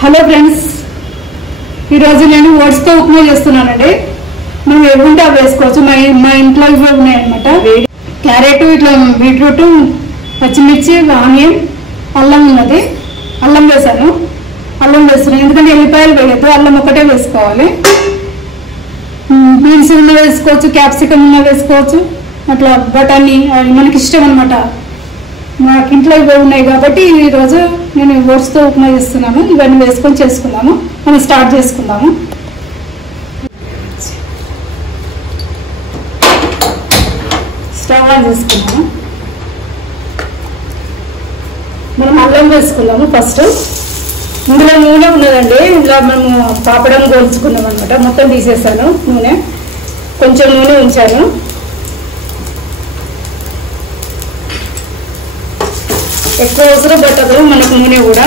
Hello friends, ఈరోజు నేను ఓట్స్తో ఉప్మా చేస్తున్నానండి. మనం ఏముంటే అవి వేసుకోవచ్చు. మా ఇంట్లో ఇవి ఉన్నాయన్నమాట. క్యారెట్, ఇట్లా బీట్రూట్, పచ్చిమిర్చి, ఆనియన్, అల్లం ఉన్నది. అల్లం వేసాను. అల్లం వేస్తున్నాను ఎందుకంటే ఎల్లిపాయలు వేయద్దు, అల్లం ఒకటే వేసుకోవాలి. బీన్స్ ఉన్న వేసుకోవచ్చు, క్యాప్సికమ్ ఉన్న వేసుకోవచ్చు. అట్లా బఠానీ మనకి ఇష్టం అనమాట. మాకు ఇంట్లో ఇవి ఉన్నాయి కాబట్టి ఈరోజు నేను ఓట్స్తో ఉప్మా చేస్తున్నాను. ఇవన్నీ వేసుకొని చేసుకుందాము. మనం స్టార్ట్ చేసుకుందాము. స్టవ్ ఆన్ చేసుకున్నాము. మనం అల్లం వేసుకుందాము ఫస్ట్. ఇందులో నూనె ఉన్నదండి. ఇందులో మనము పాపడం గోల్చుకున్నాం అనమాట. మొత్తం తీసేసాను నూనె. కొంచెం నూనె ఉంచాను. ఎక్కువ అవసరం పట్టదు మనకు నూనె కూడా.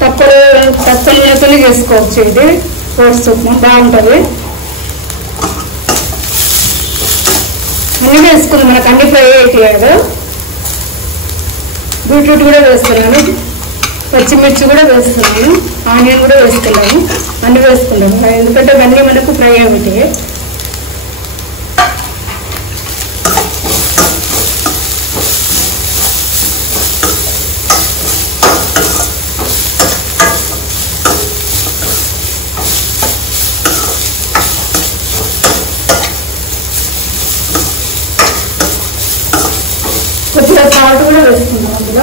తక్కువ నూనెతోనే చేసుకోవచ్చు. ఇది ఓట్స్ ఉప్మా బాగుంటుంది. అన్నీ వేసుకుంది, మనకు అన్ని ఫ్రై అయిపోయాడు. బీట్రూట్ కూడా వేస్తున్నాను, పచ్చిమిర్చి కూడా వేస్తున్నాను, ఆనియన్ కూడా వేస్తున్నాను. అన్నీ వేసుకున్నాము ఎందుకంటే ఇవన్నీ మనకు ఫ్రై అయిపోతాయి. కొద్దిగా సాల్ట్ కూడా వేసుకుందాం. అందులో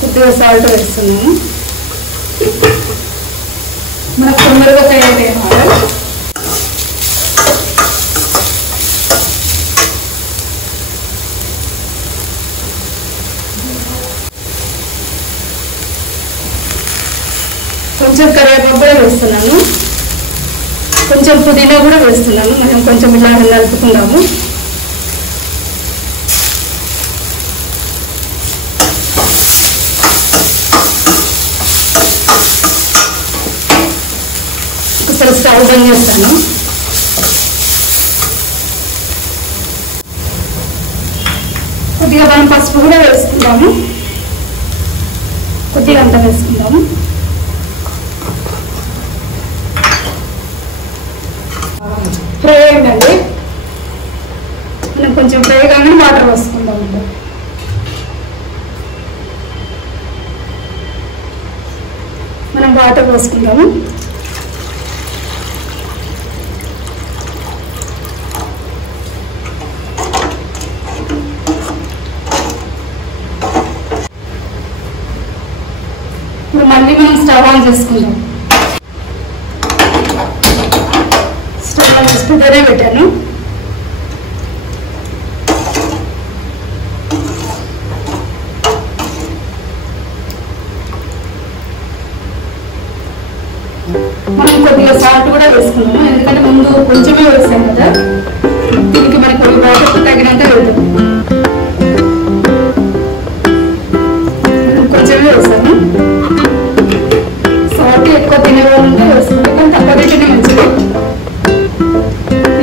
కొద్దిగా సాల్ట్ వేస్తున్నాము. మనకు తొందరగా ఫ్రై అయితే కొంచెం కరివేపాకు కూడా వేస్తున్నాను. కొంచెం పుదీనా కూడా వేస్తున్నాను. మనం కొంచెం ఇలా కలుపుకుందాము. ఇప్పుడు స్టవ్ బంద్ చేస్తాను. కొద్దిగా మనం పసుపు కూడా వేసుకుందాము. కొద్దిగా అంతా వేసుకుందాము. ఫ్రై అయిందండి. మనం కొంచెం ఫ్రై కాగానే వాటర్ వేసుకుందామండి. మనం వాటర్ వేసుకుందాము. ఇప్పుడు మళ్ళీ మనం స్టవ్ ఆన్ చేసుకుందాం. స్టవ్ ఆన్ చేసుకుంటూనే పెట్టాను. మనం కొద్దిగా సాల్ట్ కూడా వేసుకున్నాము. ఎందుకంటే ముందు కొంచెమే వేసాం కదా, దీనికి మనకు వాటర్ తగినంత వేద్దాం. కొంచెమే వేసాము. సాల్ట్ ఎక్కువ తినేవాళ్ళంటే వేసుకుంటాం, కానీ తక్కువ తింటేనే మంచిది.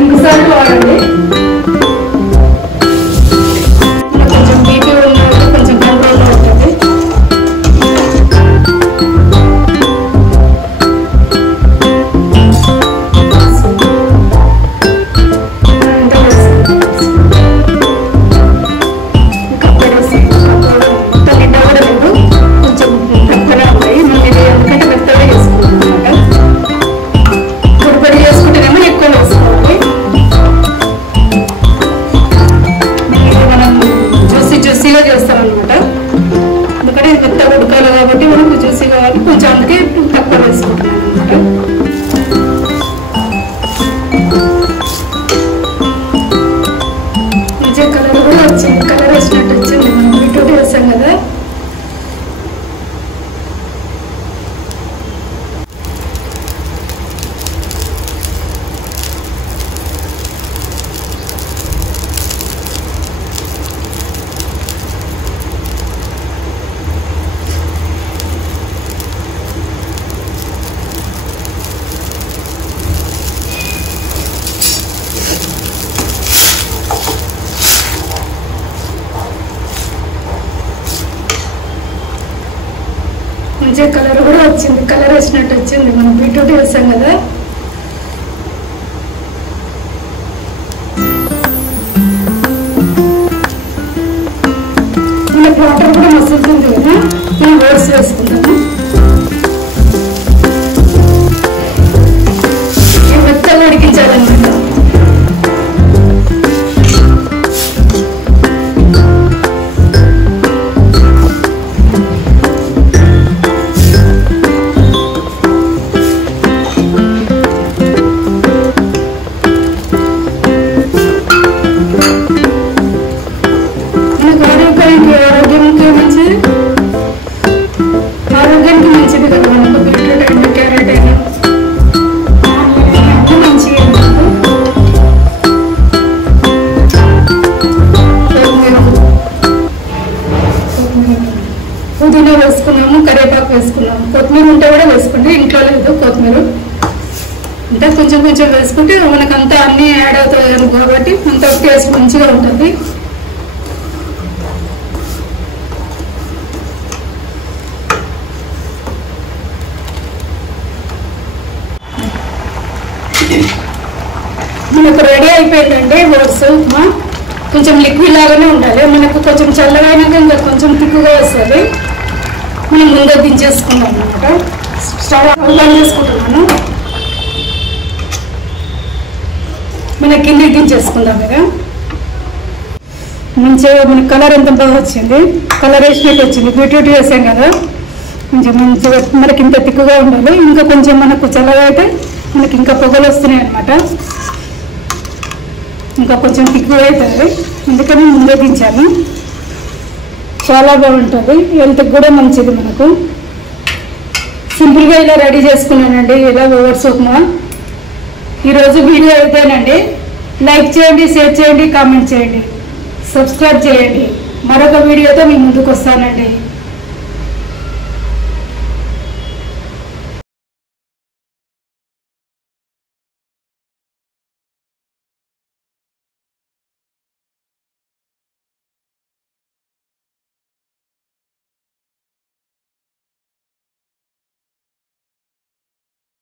ఇంకోసారి వాడండి. కొంచెం బీపీ ఉన్నది, కొంచెం కంట్రోల్లో ఉంటుంది. చేస్తామన్నమాట. ఎందుకంటే ఇది మెత్తగా ఉడకాలి కాబట్టి మనకు జ్యూసీ కావాలి. కొంచెం అందుకే తక్కువ వేసుకుంటాం అనమాట. మంచిగా కలర్ కూడా వచ్చింది. కలర్ వచ్చినట్టు వచ్చింది. మనం బీట్రూట్ వేస్తాం కదా. కలర్ కూడా వచ్చింది, కలర్ వేసినట్టు వచ్చింది. మనం బీట్రూట్ వేసాం కదా. మనకు వాటర్ కూడా మసులుతుంది కదా, మనం ఓట్స్ వేసుకుంటాము. మెత్తగా ఉడికించాలన్నమాట. ఆరోగ్యానికి మంచిది కదా మనకు బీట్రూట్ అయినా క్యారెట్ అయినా మంచిగా. పుదీనా వేసుకున్నాము, కరివేపాకు వేసుకున్నాము. కొత్తిమీర ఉంటే కూడా వేసుకుంటే, ఇంట్లో లేదు కొత్తిమీర. అంటే కొంచెం కొంచెం వేసుకుంటే మనకంతా అన్నీ యాడ్ అవుతాయి కాబట్టి అంత టేస్ట్ మంచిగా ఉంటుంది. మనకు రెడీ అయిపోయిందండి ఓట్స్ ఉప్మా. కొంచెం లిక్విడ్ లాగానే ఉండాలి, మనకు కొంచెం చల్లగా అయినాక ఇంకా కొంచెం తిక్కుగా వస్తుంది. మనం ముందే దించేసుకున్నాం అనమాట. స్టవ్ ఆన్ చేసుకుంటున్నాను. మన కిందికి దించేసుకుందాం కదా. మంచిగా మనకి కలర్ ఎంత బాగా వచ్చింది, కలర్ వేసినట్టు వచ్చింది. బీట్రూట్ వేసాం కదా, కొంచెం మంచిగా మనకి ఇంత తిక్కుగా ఉండాలి. ఇంకా కొంచెం మనకు చల్లగా అయితే మనకి ఇంకా పొగలు వస్తున్నాయి అనమాట. ఇంకా కొంచెం తిక్కుగా అవుతుంది, అందుకని ముందే దించాను. చాలా బాగుంటుంది, హెల్త్కి కూడా మంచిది మనకు. సింపుల్గా ఇలా రెడీ చేసుకున్నానండి, ఇలా ఓట్స్ ఉప్మా. ఈరోజు వీడియో అయితేనండి. లైక్ చేయండి, షేర్ చేయండి, కామెంట్ చేయండి, సబ్స్క్రైబ్ చేయండి. మరొక వీడియోతో మీ ముందుకు వస్తానండి.